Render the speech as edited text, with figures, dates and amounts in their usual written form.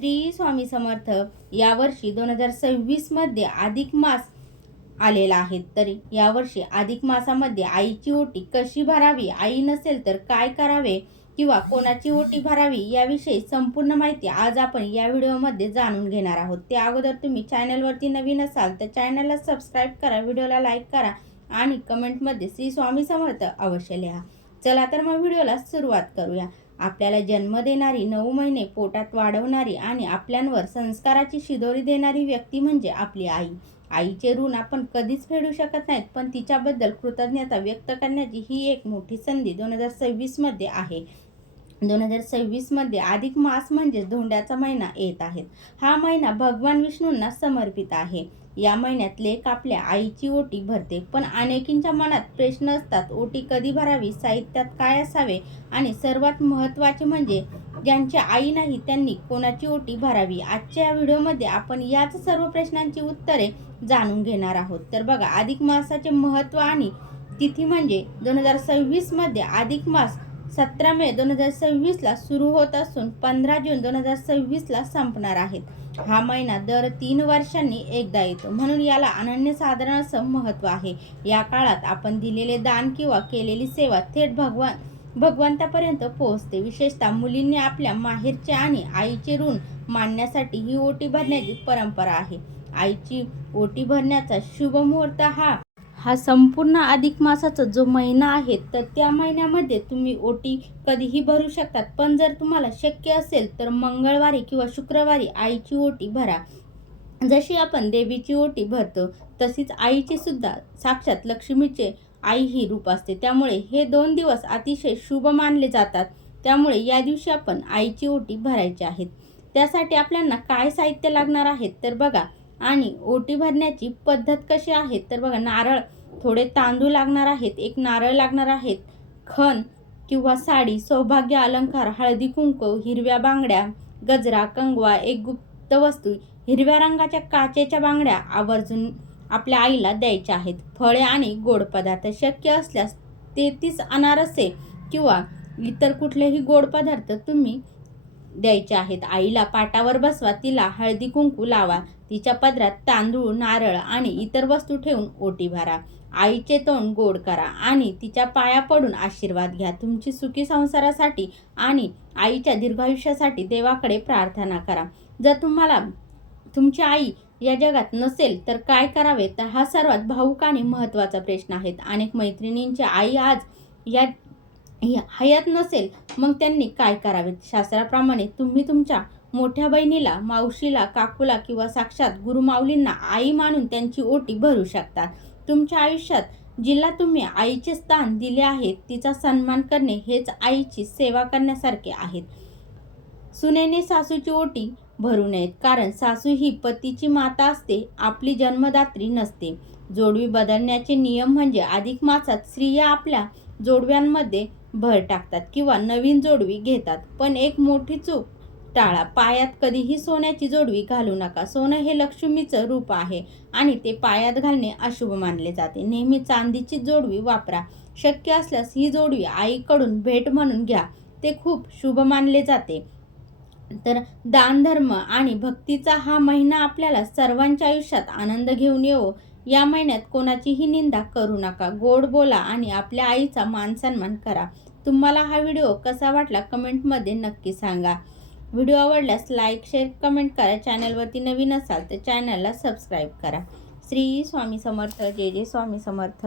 श्री स्वामी समर्थ. यावर्षी 2026 मध्ये अधिक मास आलेला आहे. तर यावर्षी अधिक मासामध्ये आईची ओटी कशी भरावी, आई नसेल तर काय करावे किंवा कोणाची ओटी भरावी याविषयी संपूर्ण माहिती आज आपण या व्हिडिओमध्ये जाणून घेणार आहोत. त्या अगोदर तुम्ही चॅनलवरती नवीन असाल तर चॅनलला सबस्क्राईब करा, व्हिडिओला लाईक करा आणि कमेंटमध्ये श्री स्वामी समर्थ अवश्य लिहा. चला तर मग व्हिडिओला सुरुवात करूया. आपल्याला जन्म देणारी, 9 महिने पोटात वाढवणारी आणि आपल्यांवर संस्काराची शिदोरी देणारी व्यक्ती म्हणजे आपली आई. आईचे ऋण आपण कधीच फेडू शकत नाहीत, पण तिच्याबद्दल कृतज्ञता व्यक्त करण्याची ही एक मोठी संधी 2026 मध्ये आहे. 2026 मध्ये अधिक मास म्हणजे धोंड्याचा महिना येत आहे. हा महिना भगवान विष्णूंना समर्पित आहे. या महिन्यात लेक आपल्या आईची ओटी भरते, पण अनेकींच्या मनात प्रश्न असतात, ओटी कधी भरावी, साहित्यात काय असावे आणि सर्वात महत्त्वाचे म्हणजे ज्यांची आई नाही त्यांनी कोणाची ओटी भरावी. आजच्या या व्हिडिओमध्ये आपण याच सर्व प्रश्नांची उत्तरे जाणून घेणार आहोत. तर बघा, अधिक मासाचे महत्त्व आणि तिथी म्हणजे 2026 मध्ये अधिक मास 17 मे 2026 ला सुरू होत असून 15 जून 2026 ला संपणार आहेत. हा महिना दर 3 वर्षांनी एकदा येतो, म्हणून याला अनन्यसाधारण असं महत्त्व आहे. या काळात आपण दिलेले दान किंवा केलेली सेवा थेट भगवंतापर्यंत पोहोचते. विशेषतः मुलींनी आपल्या माहेरचे आणि आईचे ऋण मांडण्यासाठी ही ओटी भरण्याची परंपरा आहे. आईची ओटी भरण्याचा शुभ मुहूर्त हा संपूर्ण अधिक मासाचा जो महिना आहे, तर त्या महिन्यामध्ये तुम्ही ओटी कधीही भरू शकतात. पण जर तुम्हाला शक्य असेल तर मंगळवारी किंवा शुक्रवारी आईची ओटी भरा. जशी आपण देवीची ओटी भरतो तशीच आईची सुद्धा साक्षात लक्ष्मीचे आई ही रूप असते. त्यामुळे हे 2 दिवस अतिशय शुभ मानले जातात. त्यामुळे या दिवशी आपण आईची ओटी भरायची आहेत. त्यासाठी आपल्याला काय साहित्य लागणार आहे तर बघा, आणि ओटी भरण्याची पद्धत कशी आहे तर बघा, नारळ, थोडे तांदूळ लागणार आहेत, एक नारळ लागणार आहेत, खण किंवा साडी, सौभाग्य अलंकार, हळदी कुंकू, हिरव्या बांगड्या, गजरा, कंगवा, एक गुप्त वस्तू, हिरव्या रंगाच्या काचेच्या बांगड्या आवर्जून आपल्या आईला द्यायच्या आहेत. फळे आणि गोड पदार्थ, शक्य असल्यास 33 अनारसे किंवा इतर कुठलेही गोड पदार्थ तुम्ही द्यायचे आहेत. आईला पाटावर बसवा, तिला हळदी कुंकू लावा, तिच्या पदरात तांदूळ, नारळ आणि इतर वस्तू ठेवून ओटी भरा. आईचे तोंड गोड करा आणि तिच्या पाया पडून आशीर्वाद घ्या. तुमची सुखी संसारासाठी आणि आईच्या दीर्घायुष्यासाठी देवाकडे प्रार्थना करा. जर तुम्हाला तुमची आई या जगात नसेल तर काय करावे, तर हा सर्वात भावूक आणि महत्त्वाचा प्रश्न आहे. अनेक मैत्रिणींची आई आज या हयात नसेल, मग त्यांनी काय करावे? शास्त्राप्रमाणे तुम्ही तुमच्या मोठ्या बहिणीला, मावशीला, काकूला किंवा साक्षात गुरुमाऊलींना आई मानून त्यांची ओटी भरू शकता. तुमच्या आयुष्यात जिला तुम्ही आईचे स्थान दिले आहे तिचा सन्मान करणे हेच आईची सेवा करण्यासारखे आहे. सुनेने सासूची ओटी भरू नयेत, कारण सासू ही पतीची माता असते, आपली जन्मदात्री नसते. जोडवी बदलण्याचे नियम म्हणजे अधिक मासात स्त्रिया आपल्या जोडव्यांमध्ये भर टाकतात किंवा नवीन जोडवी घेतात. पण एक मोठी चूक टाळा, पायात कधीही सोन्याची जोडवी घालू नका. सोनं हे लक्ष्मीचं रूप आहे आणि ते पायात घालणे अशुभ मानले जाते. नेहमी चांदीची जोडवी वापरा. शक्य असल्यास ही जोडवी आईकडून भेट म्हणून घ्या, ते खूप शुभ मानले जाते. तर दान, धर्म आणि भक्तीचा हा महिना आपल्याला सर्वांच्या आयुष्यात आनंद घेऊन येवो. या महिन्यात कोणाचीही निंदा करू नका, गोड बोला आणि आपल्या आईचा मान सन्मान करा. तुम्हाला हा व्हिडिओ कसा वाटला कमेंटमध्ये नक्की सांगा. व्हिडिओ आवडल्यास लाईक, शेअर, कमेंट करा. चॅनलवरती नवीन असाल तर चॅनलला सबस्क्राईब करा. श्री स्वामी समर्थ. जय जय स्वामी समर्थ.